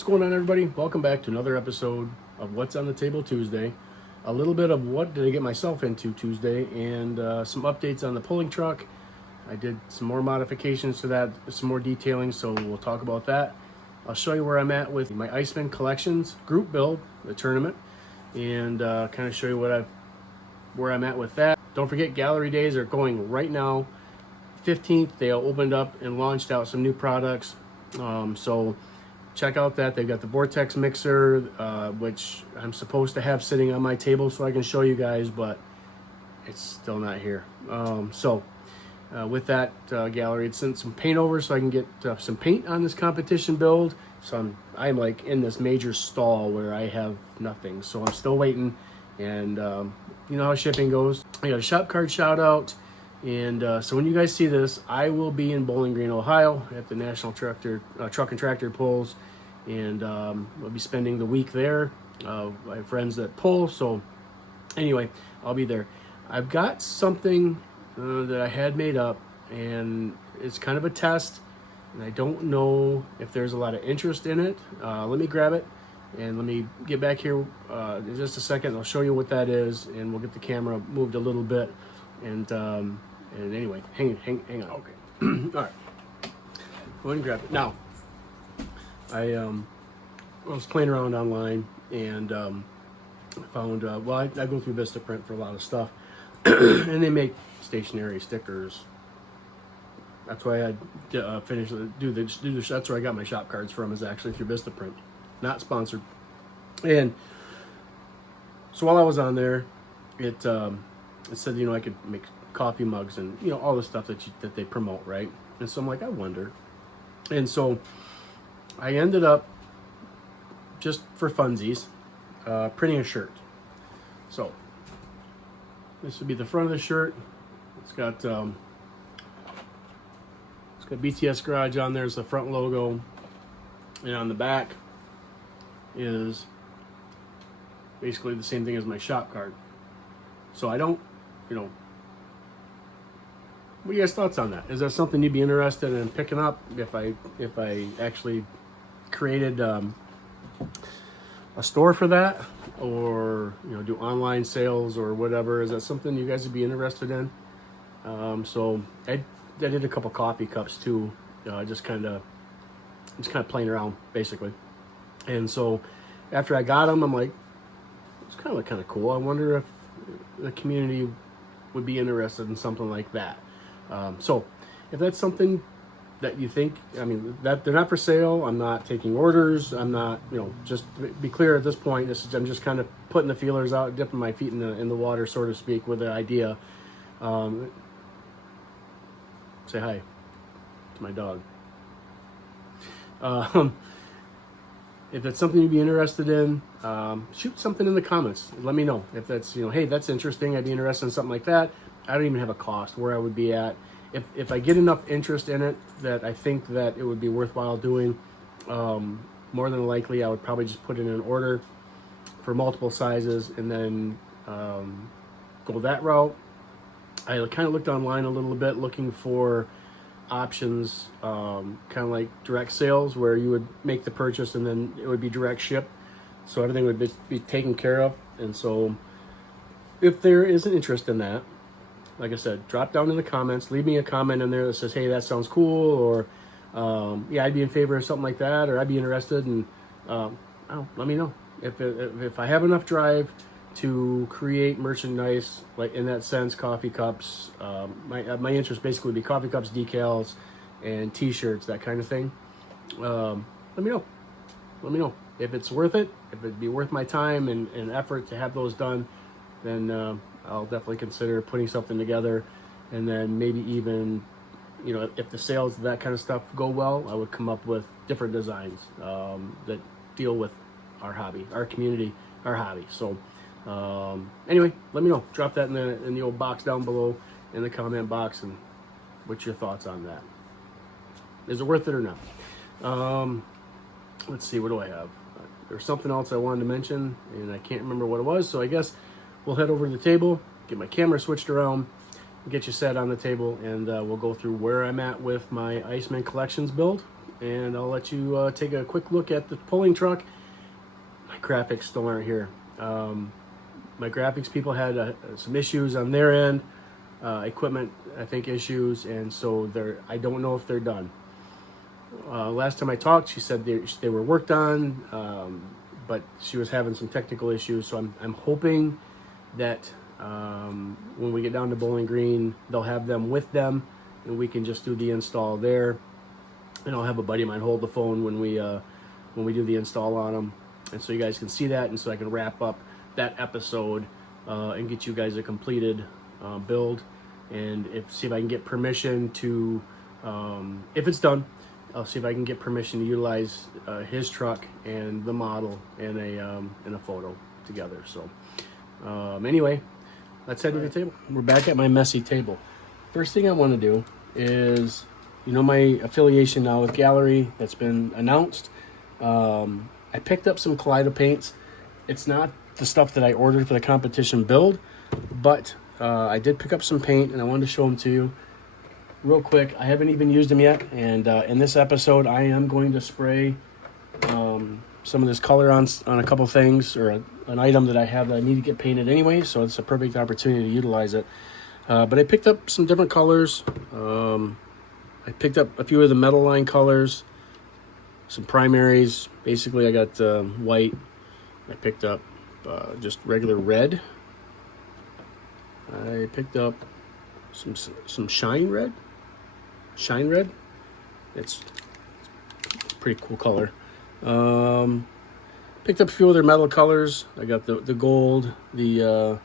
What's going on, everybody? Welcome back to another episode of What's on the Table Tuesday. A little bit of what did I get myself into Tuesday, and some updates on the pulling truck. I did some more modifications to that, some more detailing, so we'll talk about that. I'll show you where I'm at with my Iceman collections group build, the tournament, and kind of show you where I'm at with that. Don't forget, gallery days are going right now. 15th, they opened up and launched out some new products. So check out that. They've got the Vortex mixer, which I'm supposed to have sitting on my table so I can show you guys, but it's still not here. With that gallery, it sent some paint over so I can get some paint on this competition build. So I'm like in this major stall where I have nothing. So I'm still waiting, and you know how shipping goes. I got a shop card shout out. And so when you guys see this, I will be in Bowling Green, Ohio at the National Truck and Tractor Pulls, and we'll be spending the week there. I have friends that pull, so anyway, I'll be there. I've got something that I had made up, and it's kind of a test, and I don't know if there's a lot of interest in it. Let me grab it, and let me get back here in just a second. I'll show you what that is, and we'll get the camera moved a little bit, and anyway, hang on. Okay. All right. Go ahead and grab it. Now, I was playing around online, and I found, well, I go through Vistaprint for a lot of stuff, and they make stationery stickers. That's why I that's where I got my shop cards from, is actually through Vistaprint. Not sponsored. And so while I was on there, it said, you know, I could make coffee mugs and, you know, all the stuff that they promote, right? And so I'm like, I wonder. And so I ended up, just for funsies, printing a shirt. So this would be the front of the shirt. It's got BTS Garage on there as the front logo, and on the back is basically the same thing as my shop card. So I don't, you know, what are you guys' thoughts on that? Is that something you'd be interested in picking up if I actually created a store for that, or, you know, do online sales or whatever? Is that something you guys would be interested in? So I did a couple coffee cups too, just kind of playing around basically. And so after I got them, I'm like, it's kind of cool. I wonder if the community would be interested in something like that. So if that's something that you think, I mean, that they're not for sale, I'm not taking orders, I'm not, you know, just to be clear at this point, I'm just kind of putting the feelers out, dipping my feet in the water, so to speak, with the idea. Say hi to my dog. If that's something you'd be interested in, shoot something in the comments. Let me know if that's, you know, hey, that's interesting, I'd be interested in something like that. I don't even have a cost where I would be at. If I get enough interest in it that I think that it would be worthwhile doing, more than likely I would probably just put in an order for multiple sizes and then go that route. I kind of looked online a little bit looking for options, kind of like direct sales, where you would make the purchase and then it would be direct ship, so everything would be taken care of. And so if there is an interest in that, like I said, drop down in the comments, leave me a comment in there that says, hey, that sounds cool, or yeah, I'd be in favor of something like that, or I'd be interested, and let me know. If I have enough drive to create merchandise, like in that sense, coffee cups, my interest basically would be coffee cups, decals, and t-shirts, that kind of thing. Let me know if it's worth it, if it'd be worth my time and effort to have those done. Then I'll definitely consider putting something together, and then maybe even, you know, if the sales of that kind of stuff go well, I would come up with different designs that deal with our hobby, our community, our hobby. So anyway, let me know. Drop that in the old box down below in the comment box, and what's your thoughts on that? Is it worth it or not? Let's see, what do I have? There's something else I wanted to mention, and I can't remember what it was, so I guess we'll head over to the table, get my camera switched around, get you set on the table, and we'll go through where I'm at with my Iceman collections build, and I'll let you take a quick look at the pulling truck. My graphics still aren't here. My graphics people had some issues on their end, equipment, I think, issues, and so I don't know if they're done. Last time I talked, she said they were worked on, but she was having some technical issues, so I'm hoping that when we get down to Bowling Green, they'll have them with them, and we can just do the install there. And I'll have a buddy of mine hold the phone when we do the install on them, and so you guys can see that, and so I can wrap up that episode and get you guys a completed build, and see if I can get permission to, if it's done, I'll see if I can get permission to utilize his truck and the model in a photo together. So anyway, let's head to the table. We're back at my messy table. First thing I want to do is, my affiliation now with Gallery that's been announced. I picked up some Kaleido paints. It's not the stuff that I ordered for the competition build, but I did pick up some paint, and I wanted to show them to you real quick. I haven't even used them yet, and in this episode I am going to spray some of this color on a couple things, or an item that I have that I need to get painted anyway, so it's a perfect opportunity to utilize it. But I picked up some different colors. I picked up a few of the metal line colors, some primaries. Basically I got white. I picked up just regular red. I picked up some shine red. It's a pretty cool color. Picked up a few other metal colors. I got the gold, the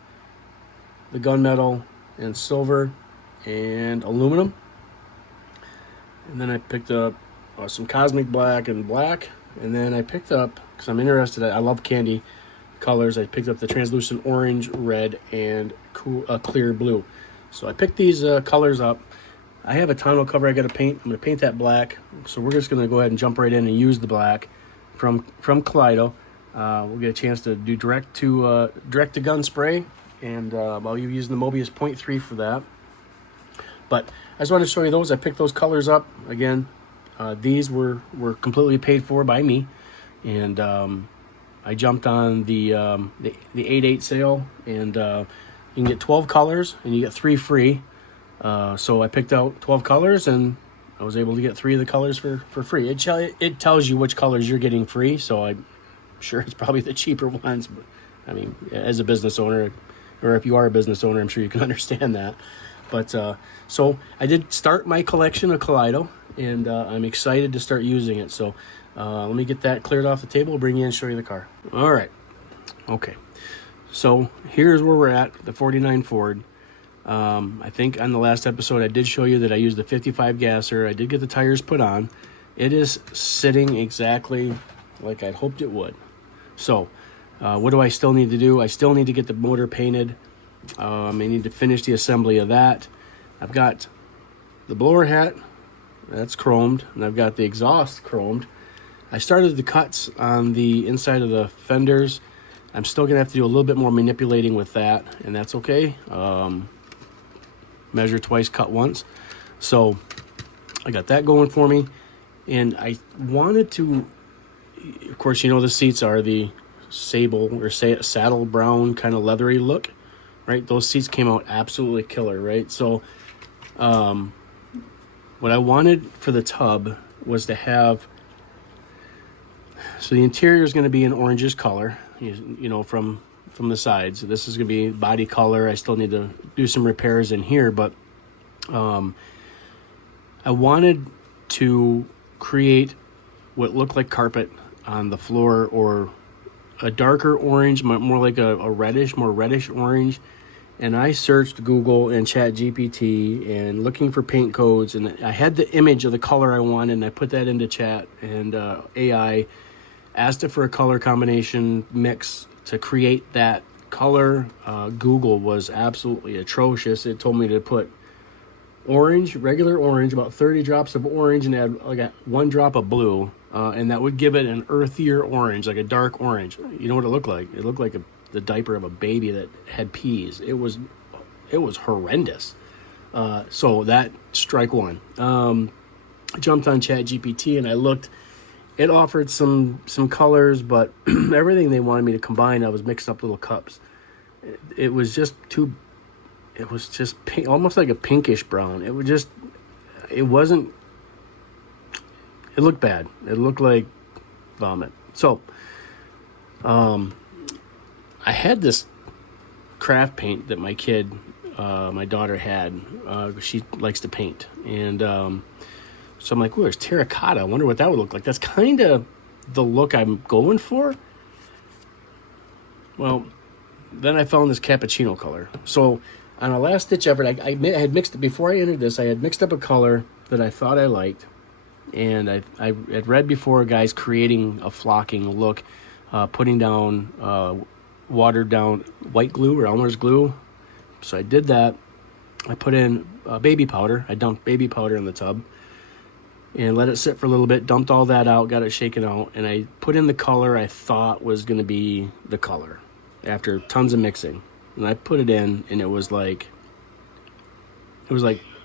gunmetal, and silver, and aluminum. And then I picked up some cosmic black and black. And then I picked up, because I'm interested, I love candy colors, I picked up the translucent orange, red, and clear blue. So I picked these colors up. I have a tonneau cover I got to paint. I'm going to paint that black. So we're just going to go ahead and jump right in and use the black from Kaleido. We'll get a chance to do direct to gun spray, and I'll be using the Mobius 0.3 for that. But I just wanted to show you those. I picked those colors up. Again, these were completely paid for by me, and I jumped on the 8/8 sale, and you can get 12 colors and you get 3 free. So I picked out 12 colors, and I was able to get 3 of the colors for free. It tells you which colors you're getting free, so I'm sure it's probably the cheaper ones. But I mean, as a business owner, or if you are a business owner, I'm sure you can understand that. But so I did start my collection of Kaleido, and I'm excited to start using it. So let me get that cleared off the table, bring you in and show you the car. All right. Okay. So here's where we're at, the 49 Ford. I think on the last episode I did show you that I used the 55 gasser. I did get the tires put on. It is sitting exactly like I hoped it would. So what do I still need to do? I still need to get the motor painted. I need to finish the assembly of that. I've got the blower hat, that's chromed, and I've got the exhaust chromed. I started the cuts on the inside of the fenders. I'm still gonna have to do a little bit more manipulating with that, and that's okay. Measure twice, cut once. So I got that going for me, and I wanted to, of course, the seats are the sable or saddle brown kind of leathery look, right? Those seats came out absolutely killer, right? So what I wanted for the tub was to have, so the interior is going to be an orangish color, from the sides. So this is going to be body color. I still need to do some repairs in here, but I wanted to create what looked like carpet on the floor, or a darker orange, more like a reddish orange. And I searched Google and ChatGPT and looking for paint codes, and I had the image of the color I wanted, and I put that into chat, and AI asked it for a color combination mix to create that color. Google was absolutely atrocious. It told me to put orange, regular orange, about 30 drops of orange, and add like 1 drop of blue, and that would give it an earthier orange, like a dark orange. You know what it looked like? It looked like the diaper of a baby that had peas. It was horrendous. So that strike one. I jumped on ChatGPT and I looked. It offered some colors, but everything they wanted me to combine, I was mixing up little cups. It was just pink, almost like a pinkish brown. It wasn't, it looked bad. It looked like vomit. So, I had this craft paint that my daughter had. She likes to paint. And so I'm like, ooh, there's terracotta. I wonder what that would look like. That's kind of the look I'm going for. Well, then I found this cappuccino color. So on a last ditch effort, I had mixed, before I entered this, I had mixed up a color that I thought I liked. And I had read before guys creating a flocking look, putting down watered down white glue or Elmer's glue. So I did that. I put in baby powder. I dumped baby powder in the tub and let it sit for a little bit, dumped all that out, got it shaken out, and I put in the color I thought was going to be the color after tons of mixing. And I put it in, and it was like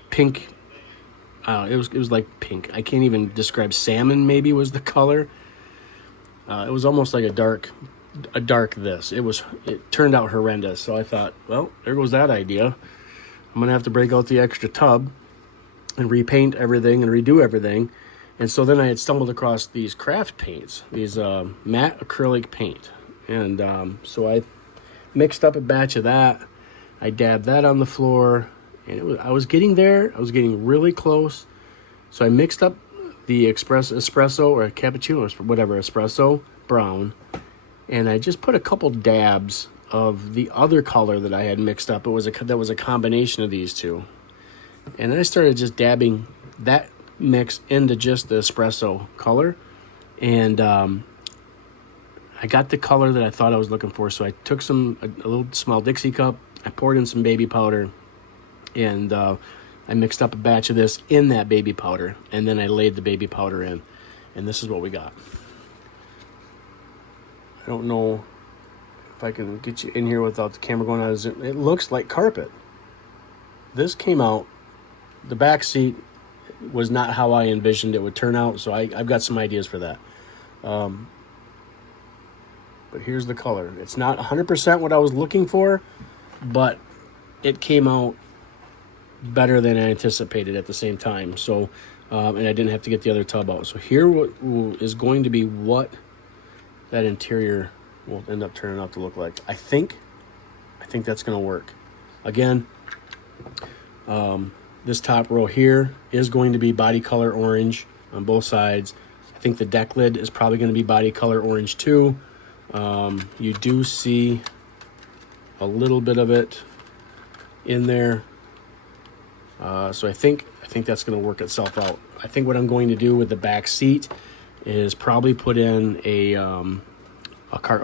pink. It was like pink. I can't even describe. Salmon maybe was the color. It was almost like a dark this. It turned out horrendous. So I thought, well, there goes that idea. I'm gonna have to break out the extra tub and repaint everything and redo everything. And so then I had stumbled across these craft paints, these matte acrylic paint. And so I mixed up a batch of that. I dabbed that on the floor, and I was getting there. I was getting really close. So I mixed up the espresso or cappuccino, or whatever, espresso brown, and I just put a couple dabs of the other color that I had mixed up. That was a combination of these two. And then I started just dabbing that mix into just the espresso color. And I got the color that I thought I was looking for. So I took a little small Dixie cup. I poured in some baby powder. And I mixed up a batch of this in that baby powder. And then I laid the baby powder in. And this is what we got. I don't know if I can get you in here without the camera going out. It looks like carpet. This came out. The back seat was not how I envisioned it would turn out, so I've got some ideas for that. But here's the color. It's not 100% what I was looking for, but it came out better than I anticipated at the same time. So, and I didn't have to get the other tub out. So here is going to be what that interior will end up turning out to look like. I think that's going to work. Again, this top row here is going to be body color orange on both sides. I think the deck lid is probably going to be body color orange too. You do see a little bit of it in there. So I think that's going to work itself out. I think what I'm going to do with the back seat is probably put in a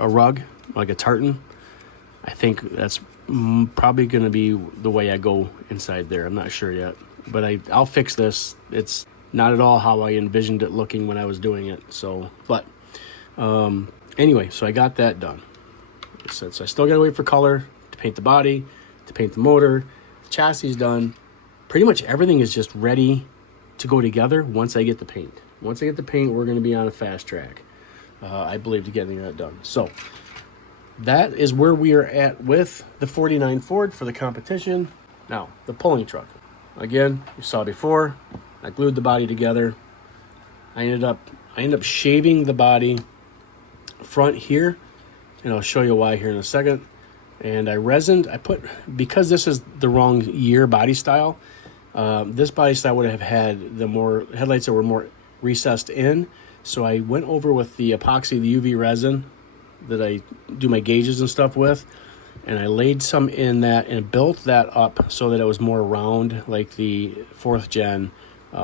rug, like a tartan. I think that's probably going to be the way I go inside there. I'm not sure yet, but I'll fix this. It's not at all how I envisioned it looking when I was doing it. So, but anyway, so I got that done. So I still got to wait for color to paint the body, to paint the motor. The chassis is done. Pretty much everything is just ready to go together once I get the paint. Once I get the paint, we're going to be on a fast track, I believe, to getting that done. So that is where we are at with the 49 Ford for the competition. Now, the pulling truck. Again, you saw before, I glued the body together. I ended up shaving the body front here, and I'll show you why here in a second. And I resined. Because this is the wrong year body style, this body style would have had the more headlights that were more recessed in. So I went over with the epoxy, the UV resin that I do my gauges and stuff with, and I laid some in that and built that up so that it was more round, like the 4th gen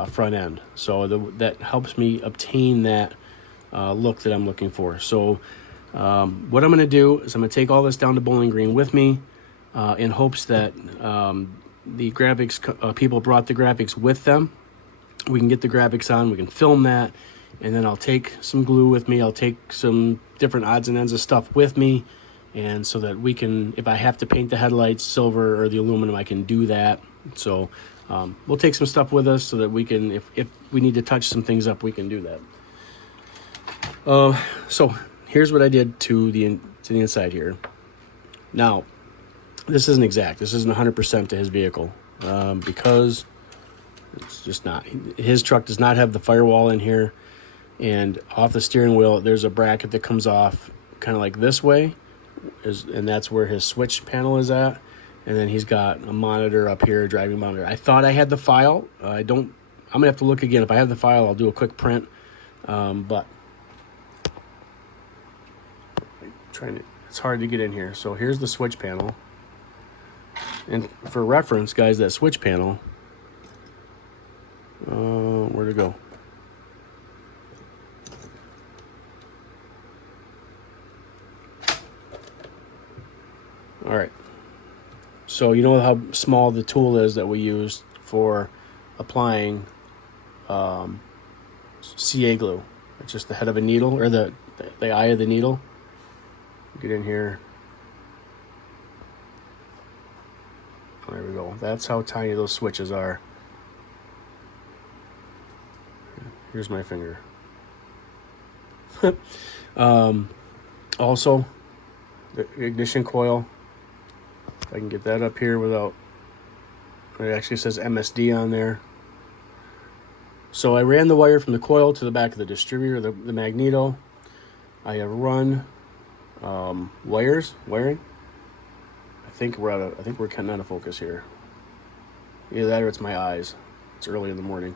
front end. So that helps me obtain that look that I'm looking for. So what I'm going to do is I'm going to take all this down to Bowling Green with me in hopes that the graphics people brought the graphics with them. We can get the graphics on, we can film that, and then I'll take some glue with me. I'll take some different odds and ends of stuff with me, and so that we can, if I have to paint the headlights silver or the aluminum, I can do that. So We'll take some stuff with us so that we can, if we need to touch some things up, we can do that. So here's what I did to the inside here. Now, this isn't exact. This isn't 100% to his vehicle because it's just not. His truck does not have the firewall in here. And off the steering wheel, there's a bracket that comes off kind of like this way. And that's where his switch panel is at. And then he's got a monitor up here, driving monitor. I thought I had the file. I don't. I'm going to have to look again. If I have the file, I'll do a quick print. But it's hard to get in here. So here's the switch panel. And for reference, guys, that switch panel, where'd it go? All right. So you know how small the tool is that we use for applying CA glue. It's just the head of a needle, or the eye of the needle. Get in here. There we go. That's how tiny those switches are. Here's my finger. Also, the ignition coil. If I can get that up here without... It actually says MSD on there. So I ran the wire from the coil to the back of the distributor, the magneto. I have run wiring. I think we're kind of out of focus here. Either that or it's my eyes. It's early in the morning.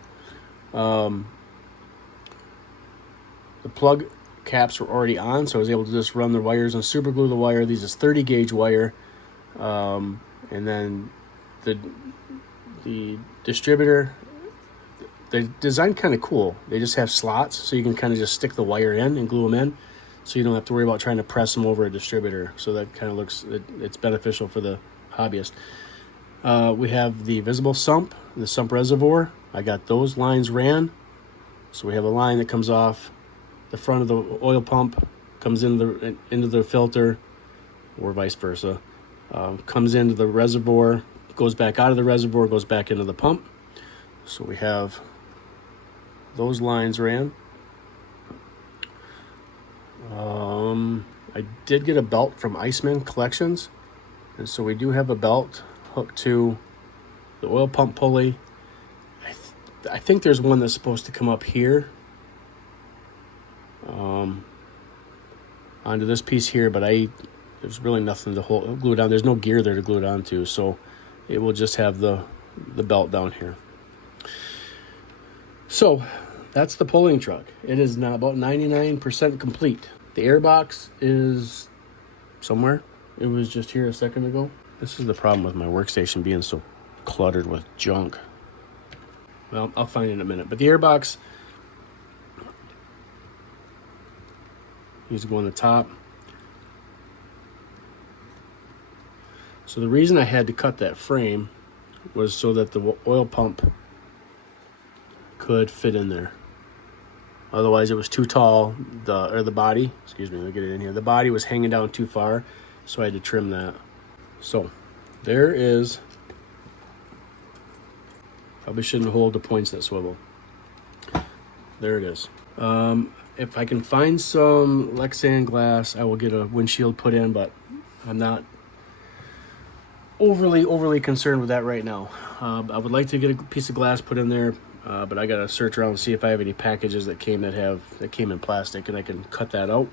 The plug caps were already on, so I was able to just run the wires and super glue the wire. These is 30 gauge wire, and then the distributor. They're designed kind of cool. They just have slots, so you can kind of just stick the wire in and glue them in, so you don't have to worry about trying to press them over a distributor. So that kind of looks, it's beneficial for the hobbyist. We have the visible sump, the sump reservoir. I got those lines ran. So we have a line that comes off the front of the oil pump, comes into the filter, or vice versa. Comes into the reservoir, goes back out of the reservoir, goes back into the pump. So we have those lines ran. I did get a belt from Iceman Collections, and so we do have a belt hooked to the oil pump pulley. I think there's one that's supposed to come up here onto this piece here, but there's really nothing to glue it down. There's no gear there to glue it onto, so it will just have the belt down here. So that's the pulling truck. It is now about 99% complete. The airbox is somewhere. It was just here a second ago. This is the problem with my workstation being so cluttered with junk. Well, I'll find it in a minute. But the airbox needs to go on the top. So the reason I had to cut that frame was so that the oil pump could fit in there. Otherwise, it was too tall. The body, excuse me, let me get it in here. The body was hanging down too far, so I had to trim that. So there is. Probably shouldn't hold the points that swivel. There it is. If I can find some Lexan glass, I will get a windshield put in, but I'm not overly concerned with that right now. I would like to get a piece of glass put in there, but I gotta search around and see if I have any packages that came in plastic, and I can cut that out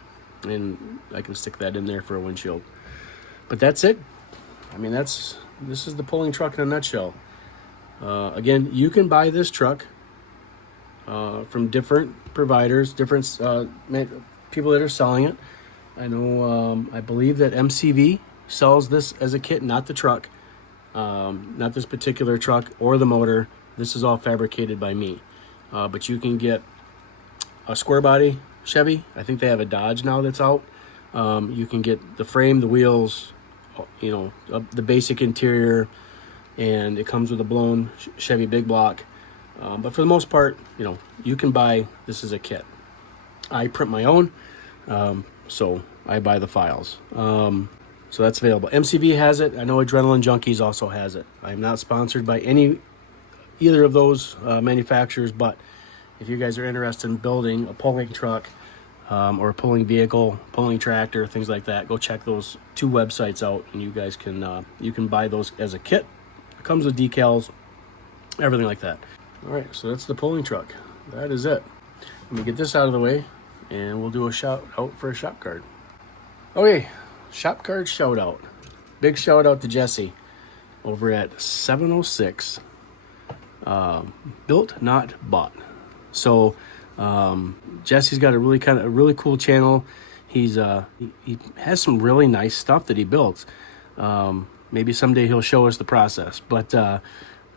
and I can stick that in there for a windshield. But that's it. I mean, this is the pulling truck in a nutshell. Again, you can buy this truck from different providers, different people that are selling it. I know, I believe that MCV sells this as a kit, not the truck, not this particular truck or the motor. This is all fabricated by me. But you can get a square body Chevy. I think they have a Dodge now that's out. You can get the frame, the wheels, the basic interior, and it comes with a blown Chevy big block. But for the most part, you can buy this as a kit. I print my own, so I buy the files. So that's available. MCV has it. I know Adrenaline Junkies also has it. I'm not sponsored by any either of those manufacturers, but if you guys are interested in building a pulling truck or a pulling vehicle, pulling tractor, things like that, go check those 2 websites out, and you guys can you can buy those as a kit. It comes with decals, everything like that. All right, so that's the pulling truck. That is it. Let me get this out of the way, and we'll do a shout out for a shop card. Okay, shop card shout out. Big shout out to Jessie over at 706 Built Not Bought. So Jesse's got a really cool channel. He has some really nice stuff that he builds. Maybe someday he'll show us the process, but he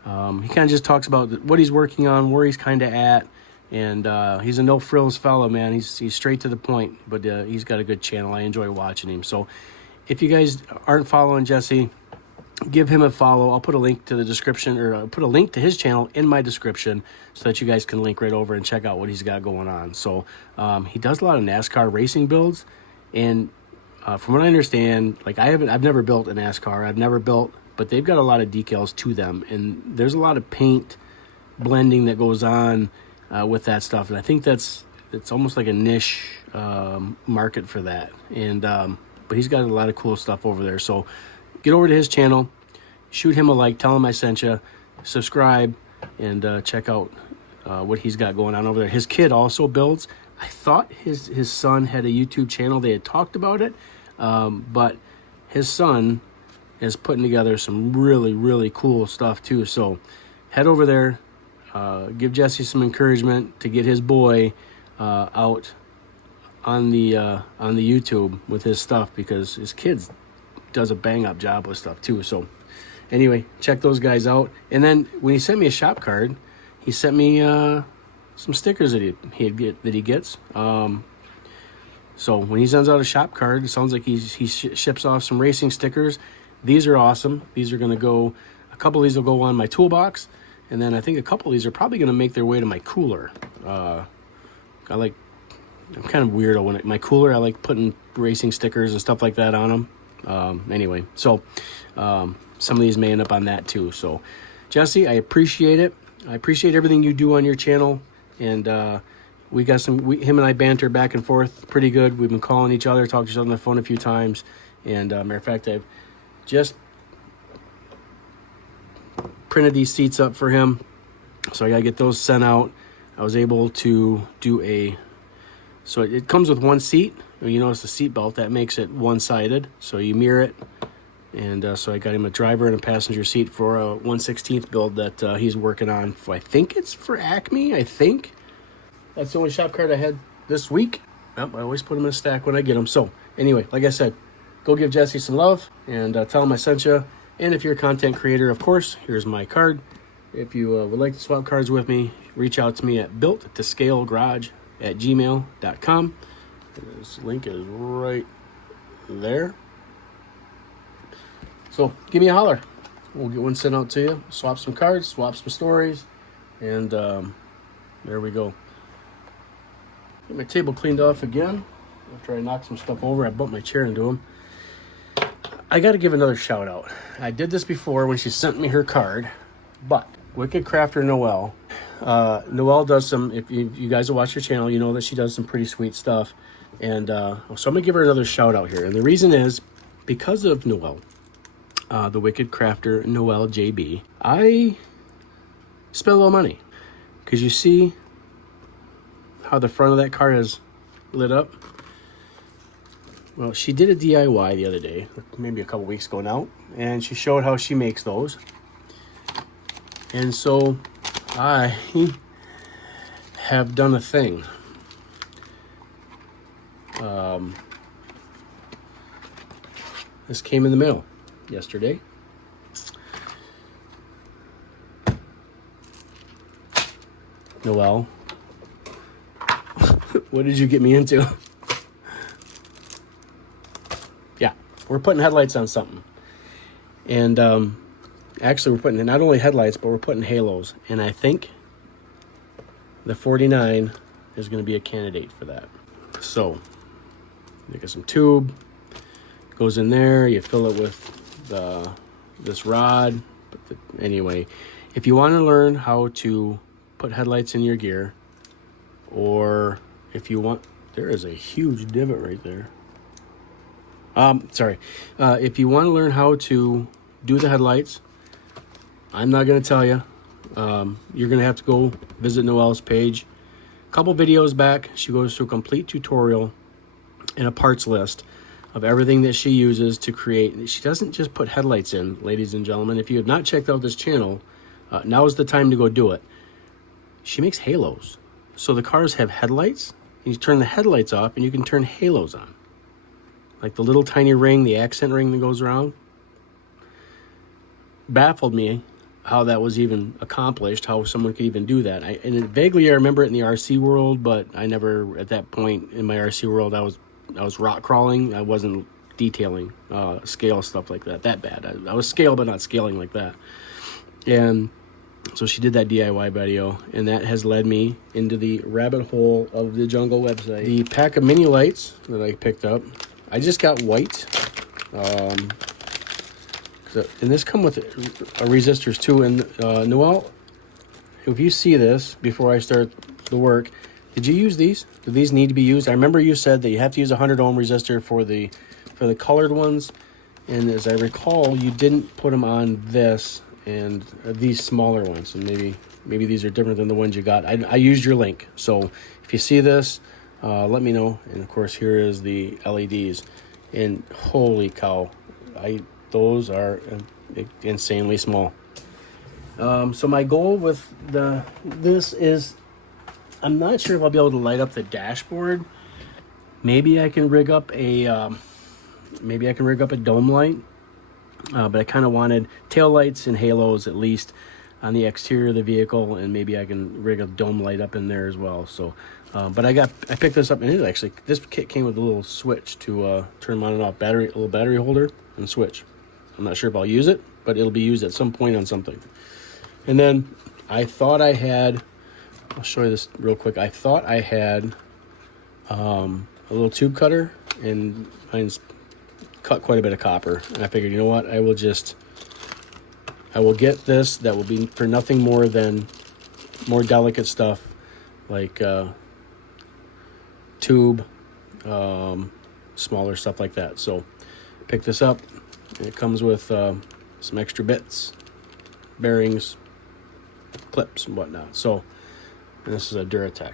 kind of just talks about what he's working on, where he's kind of at, and he's a no frills fellow, man. He's straight to the point, but he's got a good channel. I enjoy watching him. So if you guys aren't following Jesse, give him a follow. I'll put a link to the description, or I'll put a link to his channel in my description so that you guys can link right over and check out what he's got going on. So he does a lot of NASCAR racing builds, and from what I understand, like I've never built a NASCAR. But they've got a lot of decals to them, and there's a lot of paint blending that goes on with that stuff. And I think it's almost like a niche market for that. And but he's got a lot of cool stuff over there. So get over to his channel, shoot him a like, tell him I sent you, subscribe, and check out what he's got going on over there. His kid also builds. I thought his son had a YouTube channel. They had talked about it, but his son is putting together some really, really cool stuff too. So head over there, give Jesse some encouragement to get his boy out on the YouTube with his stuff, because his kid does a bang up job with stuff too. So anyway, check those guys out. And then when he sent me a shop card, he sent me some stickers that he gets. So when he sends out a shop card, it sounds like he ships off some racing stickers. These are awesome. These are going to go, a couple of these will go on my toolbox, and then I think a couple of these are probably going to make their way to my cooler. I'm kind of weirdo when my cooler, I like putting racing stickers and stuff like that on them. Anyway, so some of these may end up on that too. So Jesse, I appreciate it. I appreciate everything you do on your channel, and we got him and I banter back and forth pretty good. We've been calling each other, talked to each other on the phone a few times, and matter of fact, I've just printed these seats up for him, so I gotta get those sent out. I was able to do so it comes with one seat. You notice the seat belt, that makes it one-sided, so you mirror it. And so I got him a driver and a passenger seat for a 1/16 build that he's working on. I think it's for Acme, I think. That's the only shop card I had this week. Yep, I always put them in a stack when I get them. So anyway, like I said, go give Jesse some love and tell him I sent you. And if you're a content creator, of course, here's my card. If you would like to swap cards with me, reach out to me at builttoscalegarage@gmail.com. This link is right there. So give me a holler. We'll get one sent out to you. Swap some cards, swap some stories, and there we go. Get my table cleaned off again. After I knocked some stuff over, I bumped my chair into them. I got to give another shout out. I did this before when she sent me her card, but Wicked Crafter Noel. Noelle does some, if you guys will watch her channel, you know that she does some pretty sweet stuff. And so I'm going to give her another shout out here. And the reason is because of Noelle, the Wicked Crafter Noel JB, I spent a little money. Because you see how the front of that car is lit up? Well, she did a DIY the other day, maybe a couple weeks ago now, and she showed how she makes those. And so I have done a thing. This came in the mail yesterday. Noelle, what did you get me into? Yeah, we're putting headlights on something. And actually we're putting not only headlights, but we're putting halos. And I think the 49 is going to be a candidate for that. So, you get some tube, goes in there, you fill it with this rod. Anyway, if you want to learn how to put headlights in your gear, or if you want, there is a huge divot right there. If you want to learn how to do the headlights, I'm not going to tell you. You're going to have to go visit Noelle's page. A couple videos back, she goes through a complete tutorial and a parts list of everything that she uses to create. She doesn't just put headlights in, ladies and gentlemen. If you have not checked out this channel, now is the time to go do it. She makes halos. So the cars have headlights, and you turn the headlights off, and you can turn halos on. Like the little tiny ring, the accent ring that goes around. Baffled me how that was even accomplished, how someone could even do that. Vaguely I remember it in the RC world, but I never, at that point in my RC world, I was rock crawling. I wasn't detailing scale stuff like that bad. I was scale, but not scaling like that. And so she did that DIY video, and that has led me into the rabbit hole of the Jungle website. The pack of mini lights that I picked up, I just got white. And this come with resistors too. And Noelle, if you see this before I start the work, did you use these? Do these need to be used? I remember you said that you have to use a 100 ohm resistor for the colored ones, and as I recall, you didn't put them on this and these smaller ones. And maybe these are different than the ones you got. I used your link, so if you see this, let me know. And of course, here is the LEDs, and holy cow, those are insanely small. So my goal with this is, I'm not sure if I'll be able to light up the dashboard. Maybe I can rig up a dome light, but I kind of wanted tail lights and halos at least on the exterior of the vehicle, and maybe I can rig a dome light up in there as well. So, but I picked this up, and this kit came with a little switch to turn on and off, a little battery holder and switch. I'm not sure if I'll use it, but it'll be used at some point on something. And then I thought I had, I'll show you this real quick. I thought I had a little tube cutter, and mine's cut quite a bit of copper. And I figured, you know what, I will get this that will be for nothing more than more delicate stuff like tube, smaller stuff like that. So pick this up. It comes with some extra bits, bearings, clips, and whatnot. So, and this is a Duratec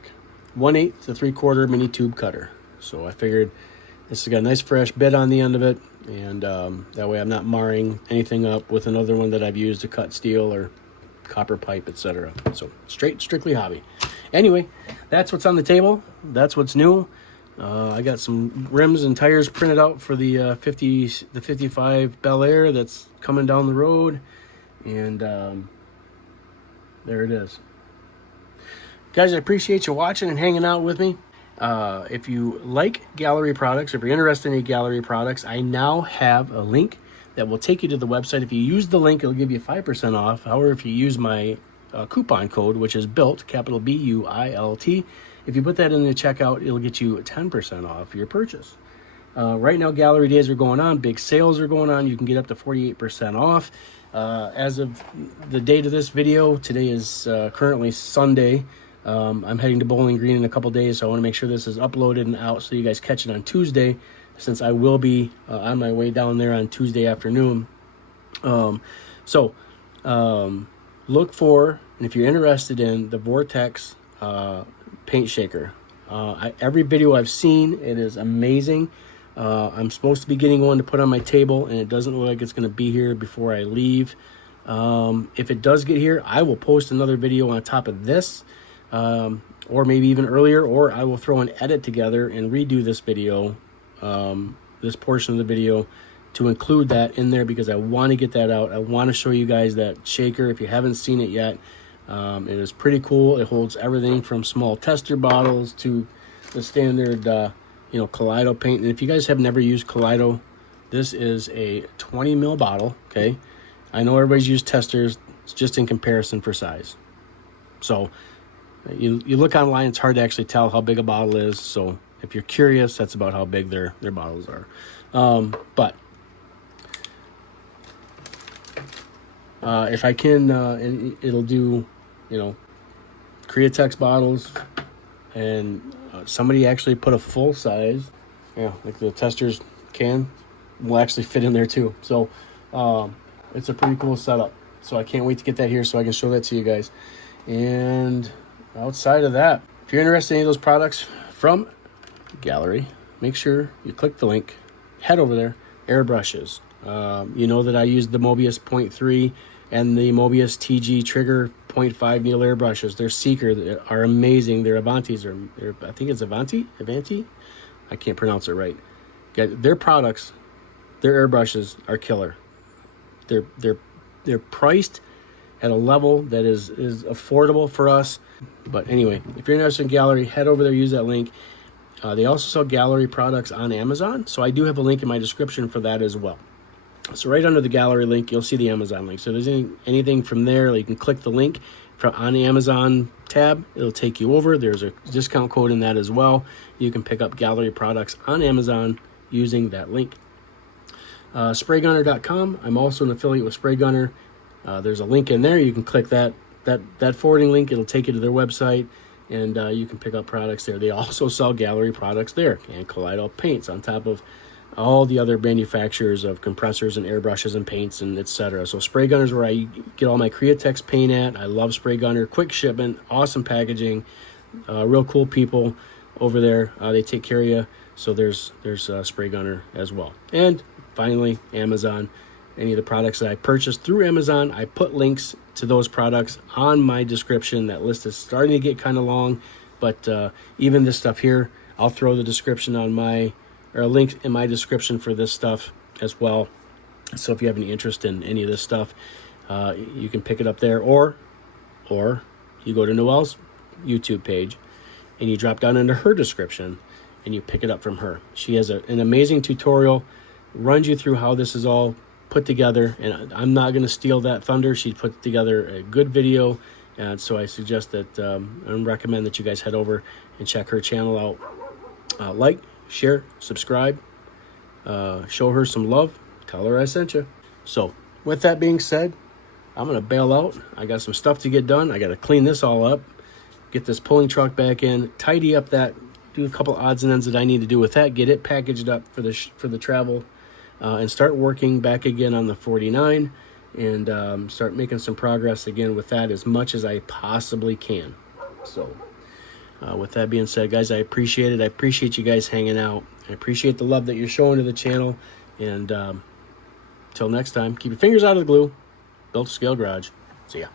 1/8 to 3/4 mini tube cutter. So I figured this has got a nice fresh bit on the end of it, and that way I'm not marring anything up with another one that I've used to cut steel or copper pipe, etc. So strictly hobby. Anyway, that's what's on the table. That's what's new. I got some rims and tires printed out for the 55 Bel Air that's coming down the road, and there it is. Guys, I appreciate you watching and hanging out with me. If you like gallery products, if you're interested in any gallery products, I now have a link that will take you to the website. If you use the link, it'll give you 5% off. However, if you use my coupon code, which is BUILT, capital BUILT, if you put that in the checkout, it'll get you 10% off your purchase. Right now, gallery days are going on. Big sales are going on. You can get up to 48% off. As of the date of this video, today is currently Sunday. I'm heading to Bowling Green in a couple days, so I want to make sure this is uploaded and out so you guys catch it on Tuesday, since I will be on my way down there on Tuesday afternoon. Look for, and if you're interested in, the Vortex paint shaker. Every video I've seen, it is amazing. I'm supposed to be getting one to put on my table, and it doesn't look like it's going to be here before I leave. If it does get here, I will post another video on top of this, or maybe even earlier, or I will throw an edit together and redo this video, this portion of the video, to include that in there, because I want to get that out. I want to show you guys that shaker if you haven't seen it yet. It is pretty cool. It holds everything from small tester bottles to the standard Kaleido paint. And if you guys have never used Kaleido, this is a 20 ml bottle. Okay, I know everybody's used testers. It's just in comparison for size. So you look online, it's hard to actually tell how big a bottle is. So if you're curious, that's about how big their bottles are. But If I can, it'll do, you know, Createx bottles, and somebody actually put a full size, like the tester's can will actually fit in there too. So it's a pretty cool setup. So I can't wait to get that here so I can show that to you guys. And outside of that, if you're interested in any of those products from Gallery, make sure you click the link, head over there. Airbrushes. You know that I used the Mobius 0.3 and the Mobius TG Trigger 0.5 needle airbrushes. They're Seeker. They are amazing. They're Avantis. I think it's Avanti? I can't pronounce it right. Their products, their airbrushes are killer. They're priced at a level that is affordable for us. But anyway, if you're interested in Gallery, head over there, use that link. They also sell Gallery products on Amazon, so I do have a link in my description for that as well. So right under the Gallery link, you'll see the Amazon link. So if there's anything from there, you can click the link on the Amazon tab. It'll take you over. There's a discount code in that as well. You can pick up Gallery products on Amazon using that link. Spraygunner.com. I'm also an affiliate with Spraygunner. There's a link in there. You can click that forwarding link. It'll take you to their website, and you can pick up products there. They also sell Gallery products there, and Kaleido paints on top of all the other manufacturers of compressors and airbrushes and paints and etc. So Spraygunner is where I get all my Createx paint at. I love Spraygunner. Quick shipment, awesome packaging, real cool people over there. They take care of you. So there's Spraygunner as well. And finally, Amazon. Any of the products that I purchased through Amazon, I put links to those products on my description. That list is starting to get kind of long, but even this stuff here, I'll throw the description on a link in my description for this stuff as well. So if you have any interest in any of this stuff, you can pick it up there, or you go to Noelle's YouTube page and you drop down into her description and you pick it up from her. She has an amazing tutorial, runs you through how this is all put together, and I'm not going to steal that thunder. She put together a good video, and so I suggest that I recommend that you guys head over and check her channel out. Like, share, subscribe, show her some love, tell her I sent you. So with that being said, I'm going to bail out. I got some stuff to get done. I got to clean this all up, get this pulling truck back in, tidy up that, do a couple odds and ends that I need to do with that, get it packaged up for the travel, and start working back again on the 49, and start making some progress again with that as much as I possibly can. So with that being said, guys, I appreciate it. I appreciate you guys hanging out. I appreciate the love that you're showing to the channel. And till next time, keep your fingers out of the glue. Built to Scale Garage. See ya.